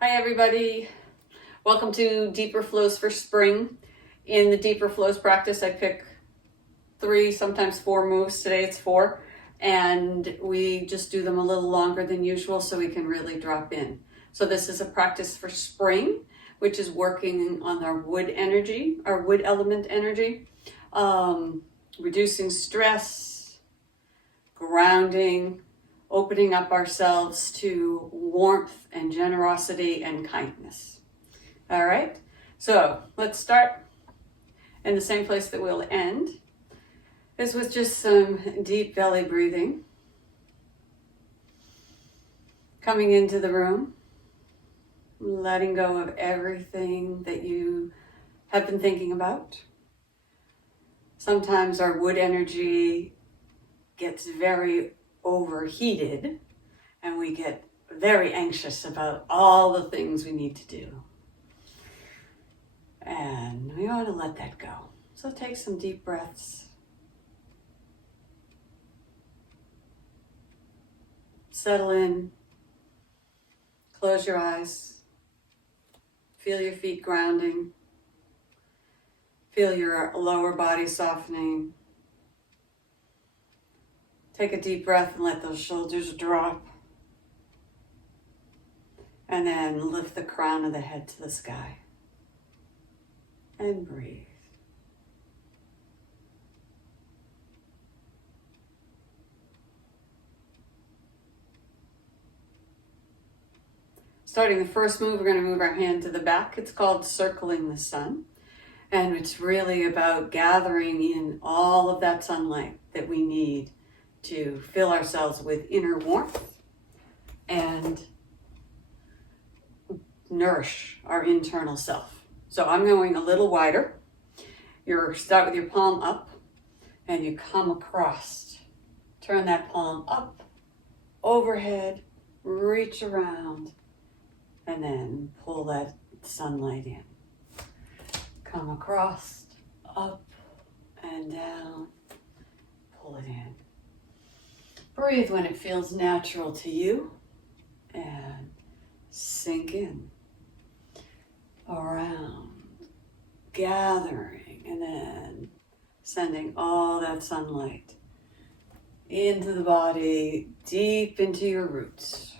Hi everybody, welcome to Deeper Flows for Spring. In the Deeper Flows practice, I pick 3, sometimes 4 moves. Today it's 4, and we just do them a little longer than usual so we can really drop in. So this is a practice for spring, which is working on our wood energy, our wood element energy, reducing stress, grounding, opening up ourselves to warmth and generosity and kindness. All right, so let's start in the same place that we'll end, is with just some deep belly breathing. Coming into the room, letting go of everything that you have been thinking about. Sometimes our wood energy gets very overheated and we get very anxious about all the things we need to do. And we want to let that go. So take some deep breaths. Settle in. Close your eyes. Feel your feet grounding. Feel your lower body softening. Take a deep breath and let those shoulders drop. And then lift the crown of the head to the sky. And breathe. Starting the first move, we're going to move our hand to the back. It's called Circling the Sun. And it's really about gathering in all of that sunlight that we need to fill ourselves with inner warmth and nourish our internal self. So I'm going a little wider. You start with your palm up and you come across. Turn that palm up, overhead, reach around, and then pull that sunlight in. Come across, up and down, pull it in. Breathe when it feels natural to you and sink in, around, gathering, and then sending all that sunlight into the body, deep into your roots,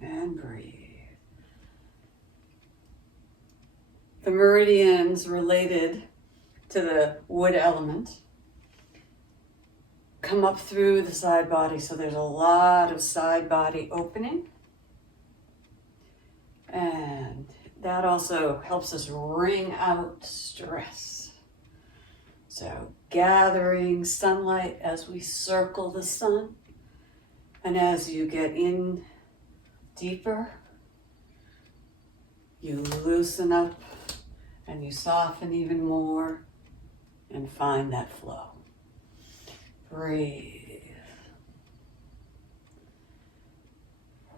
and breathe. The meridians related to the wood element come up through the side body, so there's a lot of side body opening. And that also helps us wring out stress. So gathering sunlight as we circle the sun. And as you get in deeper, you loosen up and you soften even more and find that flow. Breathe.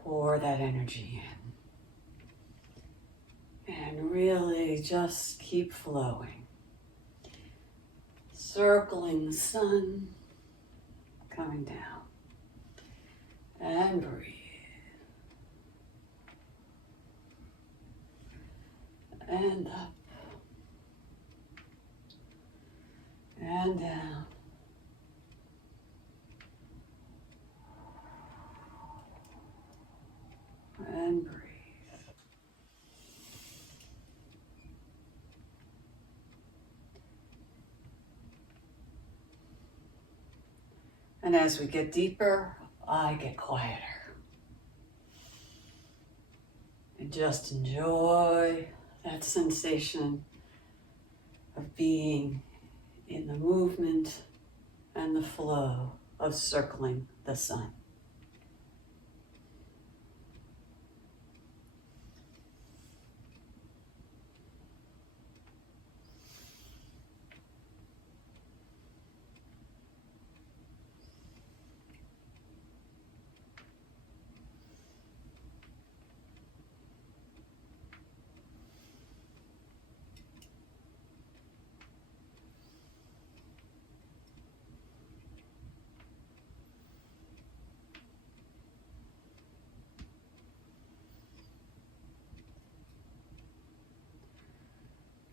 Pour that energy in. And really just keep flowing. Circling the sun, coming down. And breathe. And up. And down. And breathe. And as we get deeper, I get quieter. And just enjoy that sensation of being in the movement and the flow of circling the sun.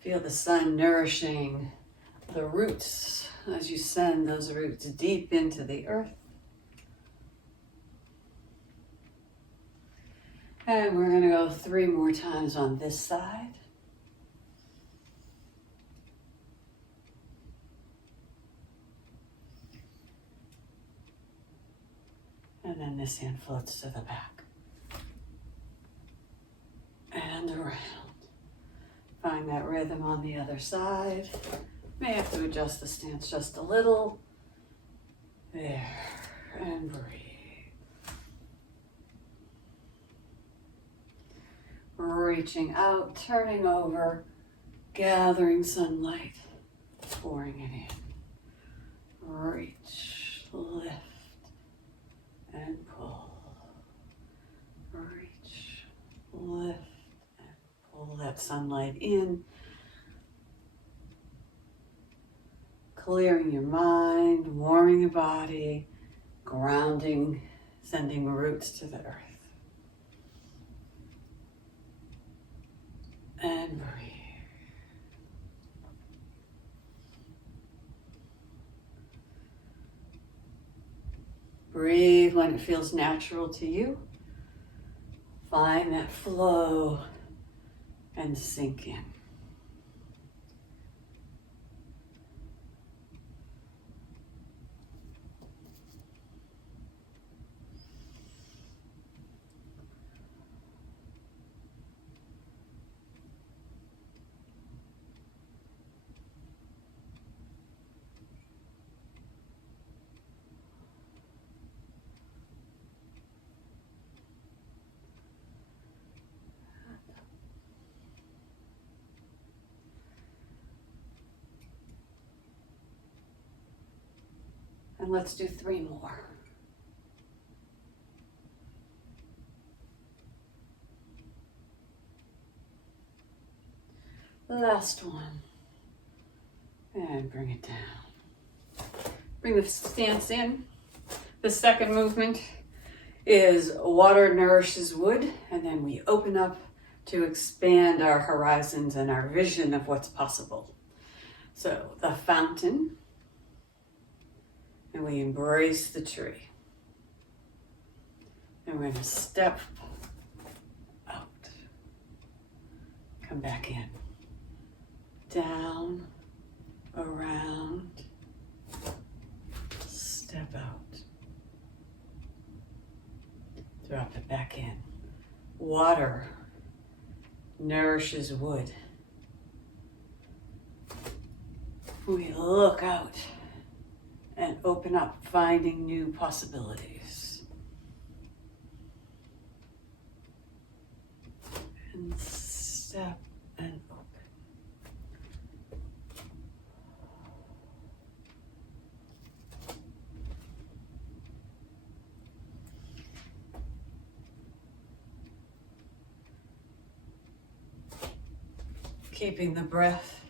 Feel the sun nourishing the roots as you send those roots deep into the earth. And we're going to go 3 more times on this side. And then this hand floats to the back. And around. Find that rhythm on the other side. May have to adjust the stance just a little. There. And breathe. Reaching out, turning over, gathering sunlight, pouring it in. Reach, lift, and pull. Reach, lift, and pull that sunlight in. Clearing your mind, warming your body, grounding, sending roots to the earth. And breathe. Breathe when it feels natural to you. Find that flow and sink in. And let's do 3 more. The last one. And bring it down. Bring the stance in. The second movement is water nourishes wood, and then we open up to expand our horizons and our vision of what's possible. So the fountain, and we embrace the tree. And we're going to step out, come back in, down, around, step out, drop it back in. Water nourishes wood. We look out and open up, finding new possibilities. And step and open. Keeping the breath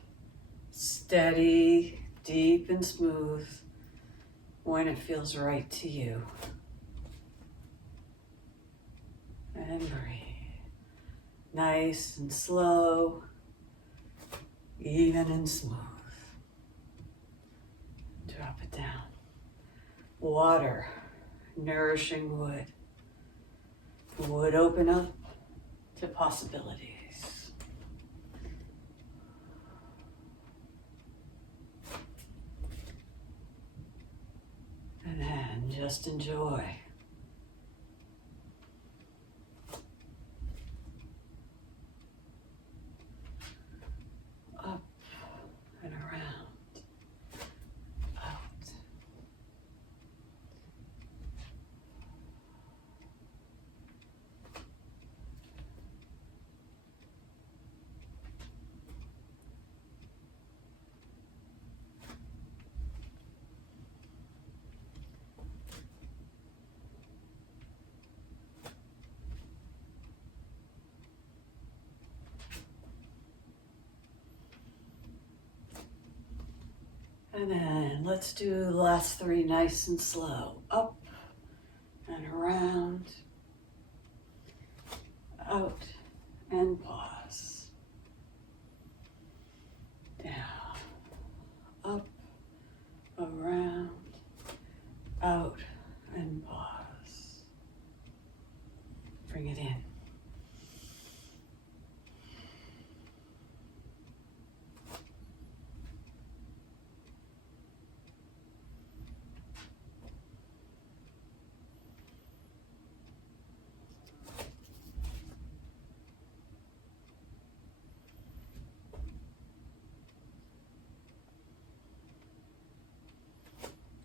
steady, deep and smooth when it feels right to you. And breathe. Nice and slow, even and smooth. Drop it down. Water, nourishing wood. Wood open up to possibilities. And then just enjoy. Up and around, out. And then let's do the last 3 nice and slow. Up and around, out and pause.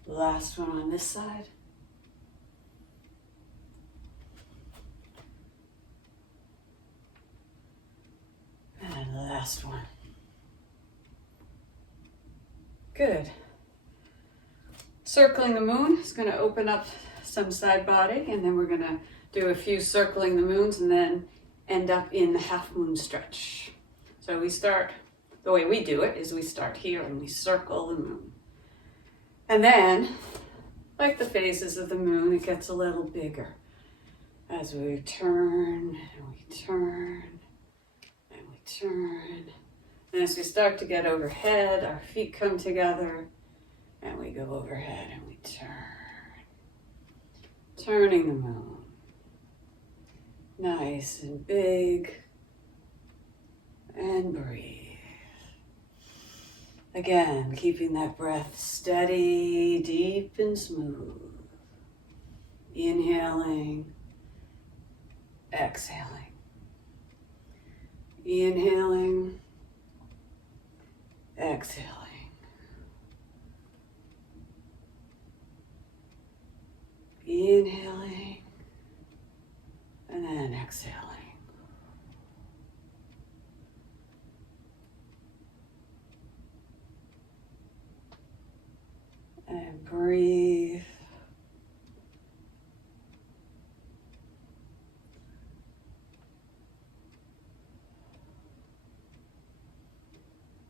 Last one on this side. And last one. Good. Circling the moon is going to open up some side body, and then we're going to do a few circling the moons and then end up in the Halfmoon Stretch. So we start, the way we do it is we start here and we circle the moon. And then, like the phases of the moon, it gets a little bigger as we turn and we turn and we turn. And as we start to get overhead, our feet come together and we go overhead and we turn. Turning the moon. Nice and big. And breathe. Again, keeping that breath steady, deep and smooth. Inhaling, exhaling. Inhaling, exhaling. Inhaling, and then exhaling. And breathe.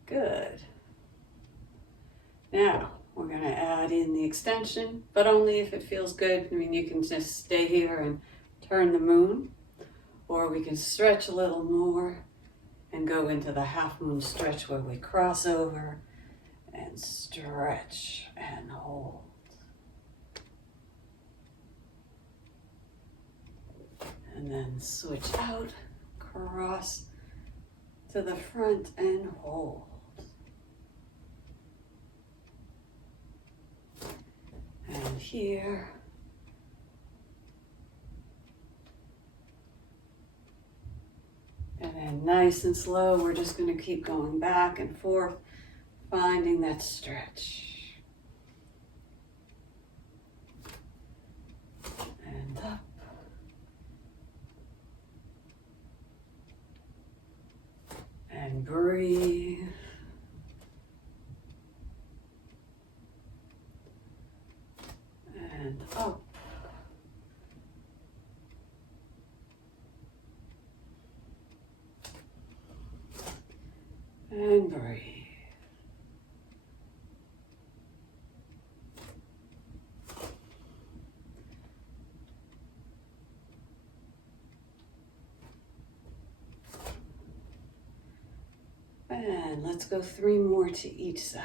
Good. Now, we're going to add in the extension, but only if it feels good. I mean, you can just stay here and turn the moon, or we can stretch a little more and go into the Halfmoon Stretch where we cross over and stretch and hold. And then switch out, cross to the front and hold. And here. And then nice and slow, we're just going to keep going back and forth, finding that stretch. And up. And breathe. And up. And breathe. And let's go 3 more to each side.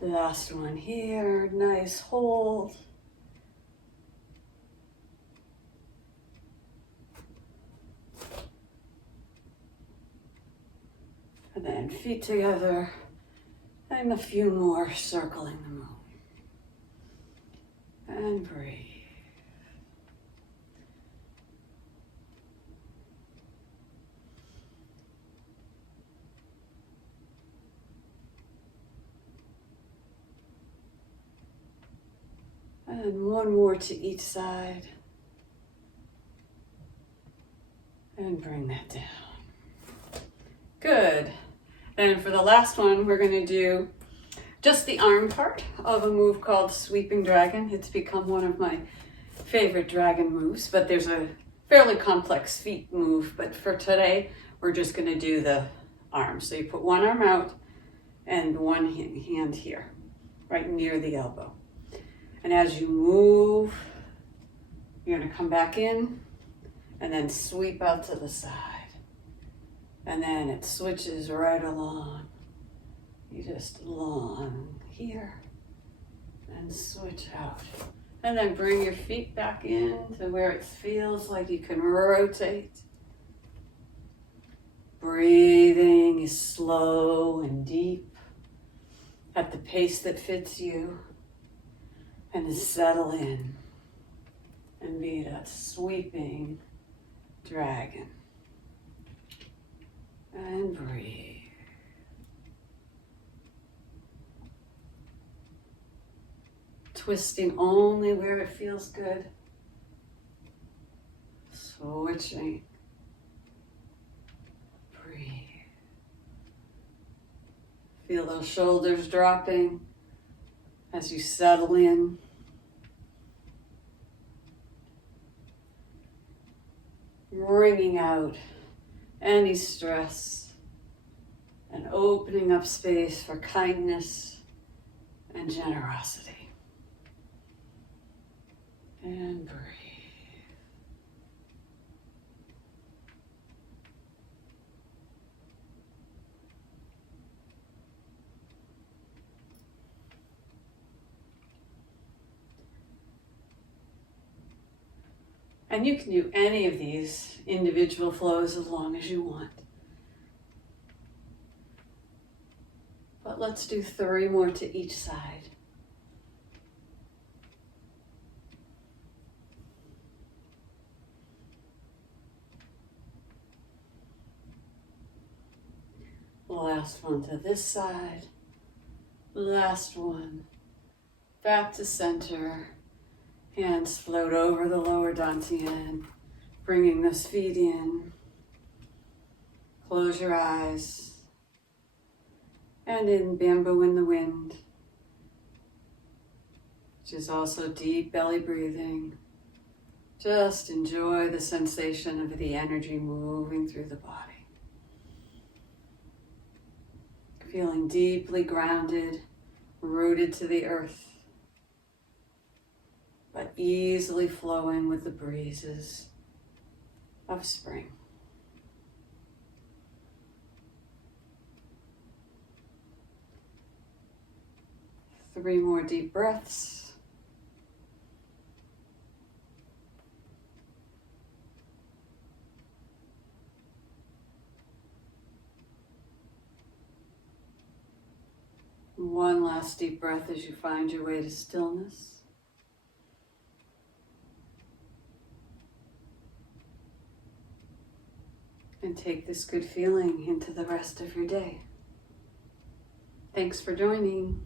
Last one here, nice hold. And then feet together, and a few more circling the moon. And breathe. And 1 more to each side. And bring that down. Good. And for the last one, we're going to do just the arm part of a move called Sweeping Dragon. It's become one of my favorite dragon moves, but there's a fairly complex feet move. But for today, we're just going to do the arm. So you put one arm out and one hand here, right near the elbow. And as you move, you're going to come back in and then sweep out to the side. And then it switches right along. You just long here and switch out. And then bring your feet back in to where it feels like you can rotate. Breathing is slow and deep at the pace that fits you, and to settle in and be that sweeping dragon. And breathe. Twisting only where it feels good. Switching. Breathe. Feel those shoulders dropping as you settle in. Wringing out any stress and opening up space for kindness and generosity. And breathe. And you can do any of these individual flows as long as you want. But let's do 3 more to each side. Last one to this side. Last one. Back to center. Hands float over the lower dantian, bringing those feet in. Close your eyes. And in bamboo in the wind, which is also deep belly breathing. Just enjoy the sensation of the energy moving through the body. Feeling deeply grounded, rooted to the earth, but easily flowing with the breezes of spring. Three more deep breaths. One last deep breath as you find your way to stillness. And take this good feeling into the rest of your day. Thanks for joining.